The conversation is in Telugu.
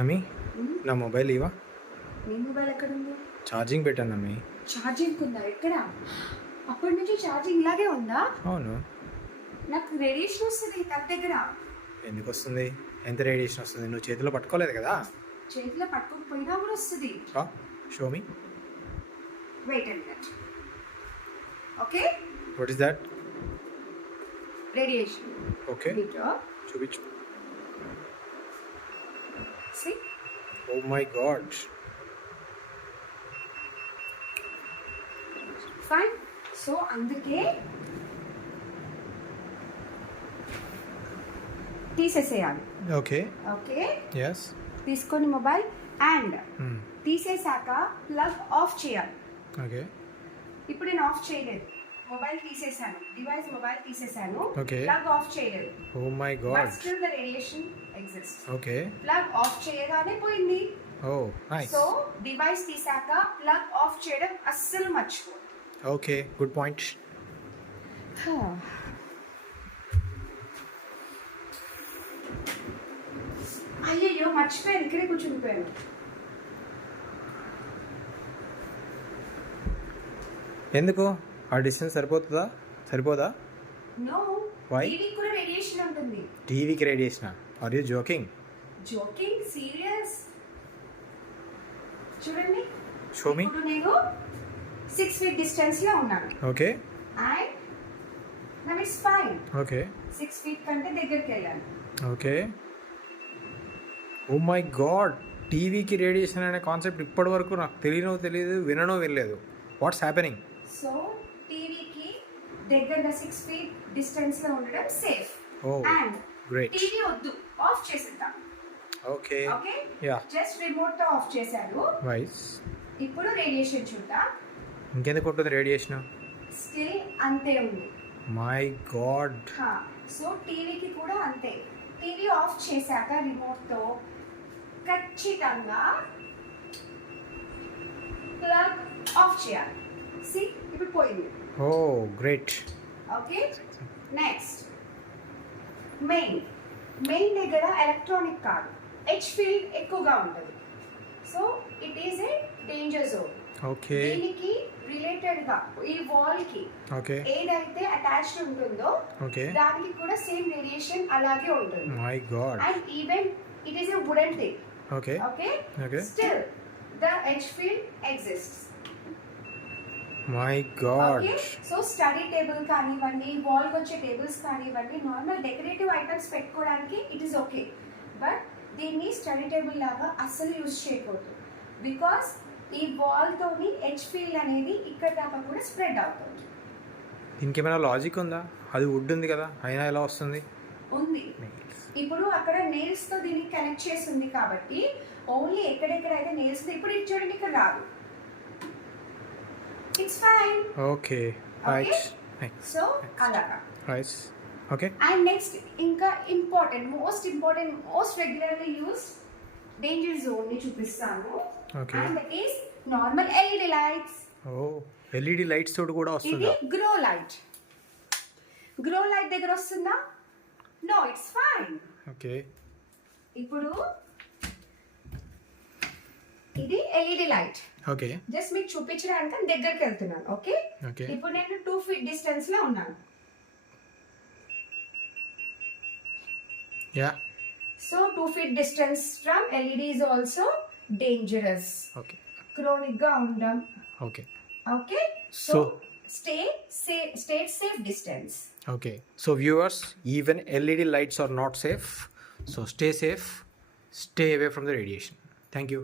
అమ్మి నా మొబైల్ ఇవా. నీ మొబైల్ ఎక్కడుంది? ఛార్జింగ్ పెట్టాను అమ్మి. ఛార్జింగ్ ఉందా? ఎక్కడ? అప్పటి నుంచి ఛార్జింగ్ ఇలాగే ఉందా? అవును. నాకు రేడియేషన్ వస్తుంది తన దగ్గర. ఎందుకు వస్తుంది? ఎంత రేడియేషన్ వస్తుంది? నువ్వు చేతిలో పట్టుకోలేదు కదా. చేతిలో పట్టుకోకపోయినా కూడా వస్తుంది. Show me. Wait and minute. Okay, what is that? Radiation. Okay, meter. చూపించు. See? Oh my god. Fine. So అందుకే తీసేసేయాలి. ఓకే. Okay, yes. తీసుకొని మొబైల్ అండ్ తీసేసాక ప్లగ్ ఆఫ్ చేయాలి. ఓకే. ఇప్పుడు నేను ఆఫ్ చేయలేదు, మొబైల్ తీసేసాను, డివైస్ మొబైల్ తీసేసాను, Okay. ప్లగ్ ఆఫ్ చేయలేదు. Oh my but god. Still the radiation exist. Okay. Plug off చేయగానే పోయింది. Oh, nice. సో డివైస్ తీసాక ప్లగ్ ఆఫ్ చేయడం అస్సలు మర్చిపో. Okay, good point. అయ్యయ్యో మర్చిపోయాను, ఇక్కడే కూర్చుండిపోయాను. ఎందుకు? ఆ డిస్టెన్స్ సరిపోదా? No, Why? టీవీ కూడా రేడియేషన్ ఉంటుంది. టీవీకి radiation? Are you joking? Joking, serious. చూడండి, షో మీ. ఇప్పుడు నేను 6 feet డిస్టెన్స్ లో ఉన్నాను okay. And now it's fine. Okay. 6 feet కంటే దగ్గరికి వెళ్ళాను. ఓకే. ఓ మై గాడ్, టీవీకి రేడియేషన్ అనే కాన్సెప్ట్ ఇప్పటి వరకు నాకు తెలియదు, వినలేదు. What's happening? సో టీవీకి దగ్గరగా 6 feet డిస్టెన్స్ లో ఉండడం safe. Oh, and great. TV వద్దు, ఆఫ్ చేసేద్దాం. Okay. Okay, yeah. Just remote తో ఆఫ్ చేశాను. వైస్. ఇప్పుడు రేడియేషన్ చూద్దాం. ఇంకెందుకు ఉంటుంది రేడియేషన్? స్టిల్ అంతే ఉంది. My God. సో టీవీకి కూడా అంతే. టీవీ ఆఫ్ చేశాక రిమోట్ తో ఖచ్చితంగా ప్లగ్ ఆఫ్ చేయాలి. సి, ఇప్పుడు పోయింది. ఓ గ్రేట్. ఓకే, నెక్స్ట్ మెయిన్ దగ్గర ఎలక్ట్రానిక్ కాదు, హెచ్ ఫీల్డ్ ఎక్కువగా ఉంటుంది. So it is a danger zone. Okay. దీనికి రిలేటెడ్ గా ఈ వాల్ కి ఓకే. ఏదైతే అటాచ్డ్ ఉంటుందో ఓకే. దానికి కూడా సేమ్ రేడియేషన్ అలాగే ఉంటుంది. My God. And even it is a wooden thing. Okay. Okay, okay. Still the H field exists. My God. Okay, so study table కానివ్వండి, వాల్ వచ్చే టేబుల్స్ కానివ్వండి, నార్మల్ డెకరేటివ్ ఐటమ్స్ పెట్టుకోవడానికి ఇట్ ఈస్ ఓకే. బట్ దీన్ని స్టడీ టేబుల్ లాగా అస్సలు యూజ్ చేయకూడదు. బికాస్ ఈ వాల్ తోని హెచ్ ఫీల్డ్ అనేది ఇక్కడ దాకా కూడా స్ప్రెడ్ అవుతుంది. దీనికి ఏమైనా లాజిక్ ఉందా? అది వుడ్ ఉంది కదా, అయినా ఎలా వస్తుంది? ఉంది. ఇప్పుడు అక్కడ నెయిల్స్ తో దీన్ని కనెక్ట్ చేసి ఉంది కాబట్టి ఓన్లీ ఎక్కడెక్కడైతే నెయిల్స్ ఇప్పుడు ఇది చూడండి, ఇక్కడ రాదు. It's fine. Okay. Right. So అలాగా. రైట్. ఓకే. అండ్ నెక్స్ట్ ఇంకా most important most regularly used danger zone ని చూపిస్తాను. Okay. And that is normal LED lights. Oh, LED lights తోటి కూడా ఇది వస్తుందా? గ్రో లైట్ దగ్గర వస్తుందా? No, it's fine. ఓకే. ఇప్పుడు ఇది ఎల్ఈడి లైట్. ఓకే. జస్ట్ మీకు చూపించడానికి దగ్గరికి వెళ్తున్నాను. Okay, okay. ఇప్పుడు నేను 2 feet డిస్టెన్స్ లో ఉన్నాను. Yeah. So 2 feet distance from LED is also dangerous. Okay. Chronic గా ఉండడం. Okay. Okay, so So stay safe distance. okay, so viewers, even LED lights are not safe, so stay safe, stay away from the radiation. Thank you.